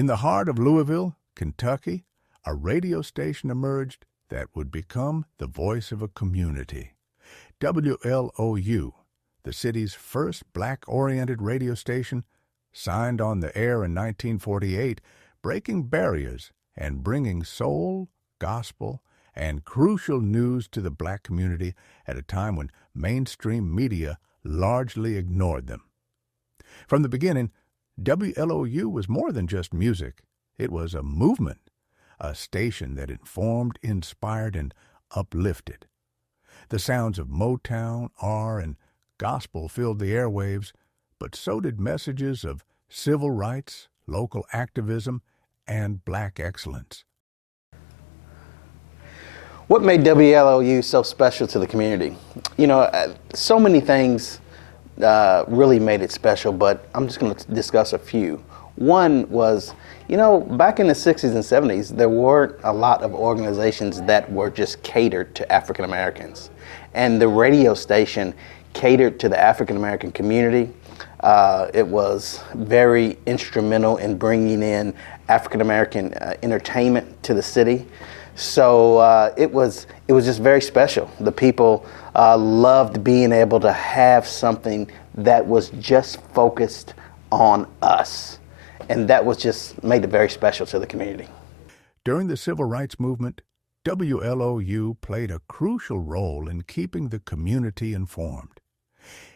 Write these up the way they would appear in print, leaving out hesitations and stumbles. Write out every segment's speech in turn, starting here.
In the heart of Louisville, Kentucky, a radio station emerged that would become the voice of a community. WLOU, the city's first black-oriented radio station, signed on the air in 1948, breaking barriers and bringing soul, gospel, and crucial news to the black community at a time when mainstream media largely ignored them. From the beginning, WLOU was more than just music. It was a movement, a station that informed, inspired, and uplifted. The sounds of Motown, R, and gospel filled the airwaves, but so did messages of civil rights, local activism, and black excellence. What made WLOU so special to the community? You know, so many things really made it special, but I'm just going to discuss a few. One was, you know, back in the 60s and 70s, there weren't a lot of organizations that were just catered to African Americans. And the radio station catered to the African American community. It was very instrumental in bringing in African American entertainment to the city. So it was just very special. The people loved being able to have something that was just focused on us. And that was just made it very special to the community. During the Civil Rights Movement, WLOU played a crucial role in keeping the community informed.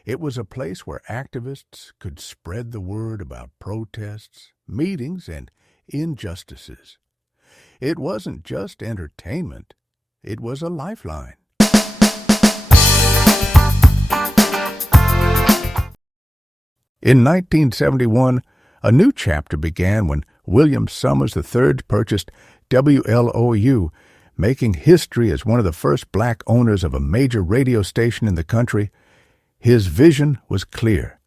It was a place where activists could spread the word about protests, meetings, and injustices. It wasn't just entertainment, it was a lifeline. In 1971, a new chapter began when William Summers III purchased WLOU, making history as one of the first black owners of a major radio station in the country. His vision was clear: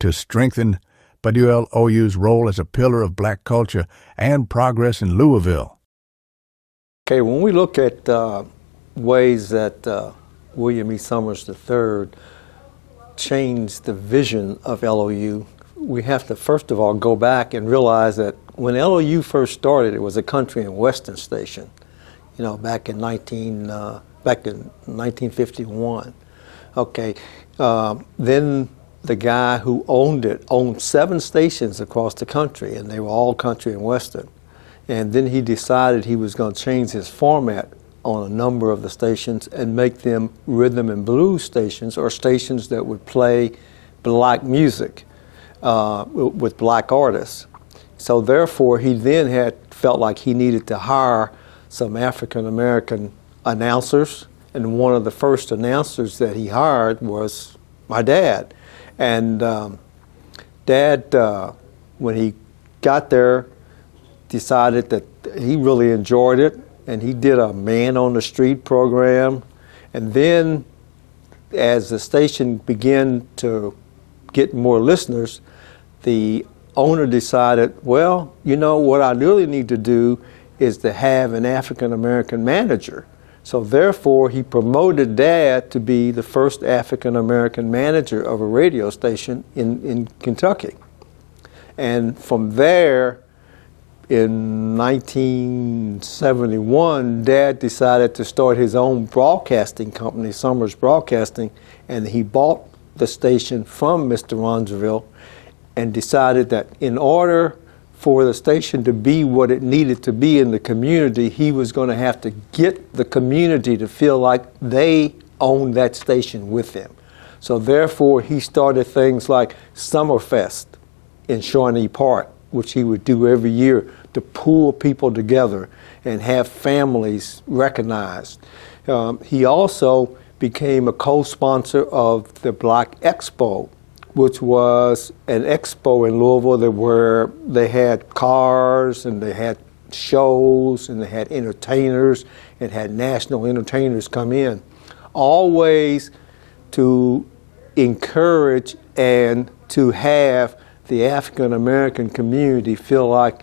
to strengthen WLOU's role as a pillar of black culture and progress in Louisville. Okay, when we look at ways that William E. Summers III changed the vision of LOU, we have to first of all go back and realize that when LOU first started, it was a country and western station, you know, back in 1951. Okay, then the guy who owned it owned 7 stations across the country, and they were all country and western. And then he decided he was going to change his format on a number of the stations and make them rhythm and blues stations, or stations that would play black music with black artists. So therefore, he then felt like he needed to hire some African American announcers, and one of the first announcers that he hired was my dad. And Dad, when he got there, decided that he really enjoyed it, and he did a Man on the Street program. And then as the station began to get more listeners, the owner decided, well, you know, what I really need to do is to have an African American manager. So therefore, he promoted Dad to be the first African American manager of a radio station in Kentucky. And from there, in 1971, Dad decided to start his own broadcasting company, Summers Broadcasting, and he bought the station from Mr. Ronzerville and decided that in order for the station to be what it needed to be in the community, he was going to have to get the community to feel like they owned that station with them. So therefore, he started things like Summerfest in Shawnee Park, which he would do every year to pull people together and have families recognized. He also became a co-sponsor of the Black Expo, which was an expo in Louisville where they had cars and they had shows and they had entertainers and had national entertainers come in, always to encourage and to have the African American community feel like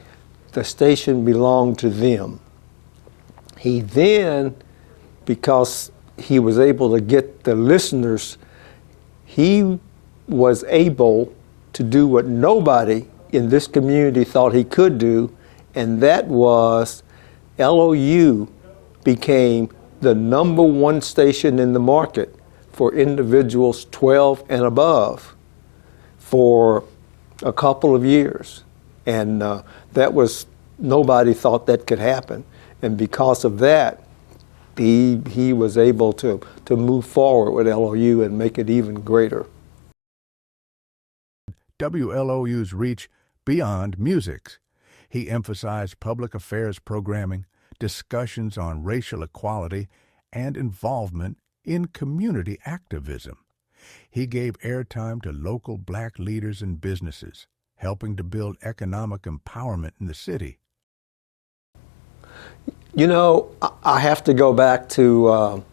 the station belonged to them. He then, because he was able to get the listeners, he was able to do what nobody in this community thought he could do, and that was LOU became the #1 station in the market for individuals 12 and above for a couple of years. And that was, nobody thought that could happen. And because of that, he was able to move forward with LOU and make it even greater. WLOU's reach beyond music's. He emphasized public affairs programming, discussions on racial equality, and involvement in community activism. He gave airtime to local black leaders and businesses, helping to build economic empowerment in the city. You know, I have to go back to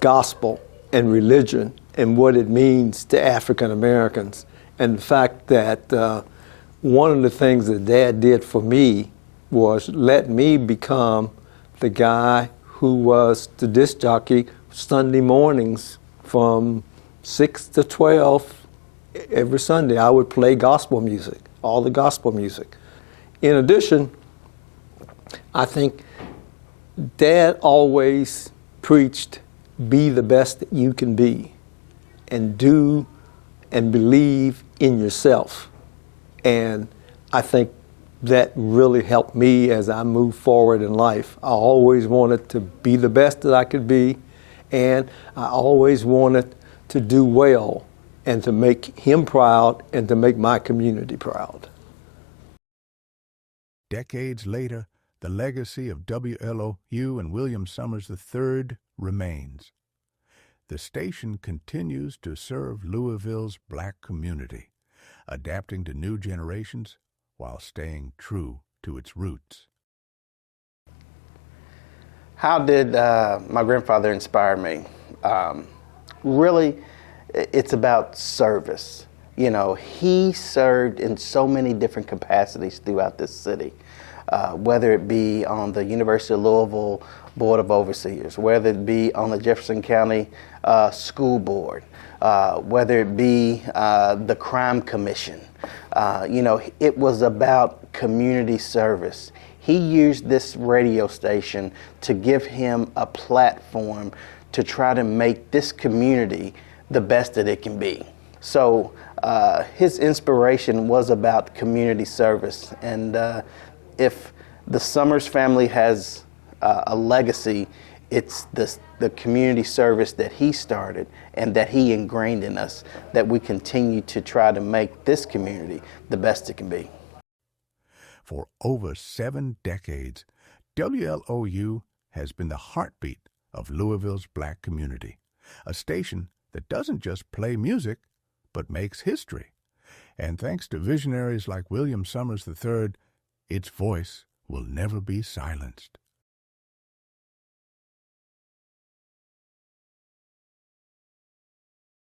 gospel and religion and what it means to African Americans, and the fact that one of the things that Dad did for me was let me become the guy who was the disc jockey Sunday mornings from 6 to 12 every Sunday. I would play gospel music, all the gospel music. In addition, I think Dad always preached, be the best that you can be, and do and believe in yourself. And I think that really helped me as I moved forward in life. I always wanted to be the best that I could be, and I always wanted to do well and to make him proud and to make my community proud. Decades later, the legacy of WLOU and William Summers III remains. The station continues to serve Louisville's black community, adapting to new generations while staying true to its roots. How did my grandfather inspire me? Really, it's about service. You know, he served in so many different capacities throughout this city, whether it be on the University of Louisville Board of Overseers, whether it be on the Jefferson County School Board, whether it be the Crime Commission. You know, it was about community service. He used this radio station to give him a platform to try to make this community the best that it can be. So his inspiration was about community service. And if the Summers family has a legacy, it's the community service that he started and that he ingrained in us, that we continue to try to make this community the best it can be. For over 7 decades, WLOU has been the heartbeat of Louisville's black community, a station that doesn't just play music, but makes history. And thanks to visionaries like William Summers III, its voice will never be silenced.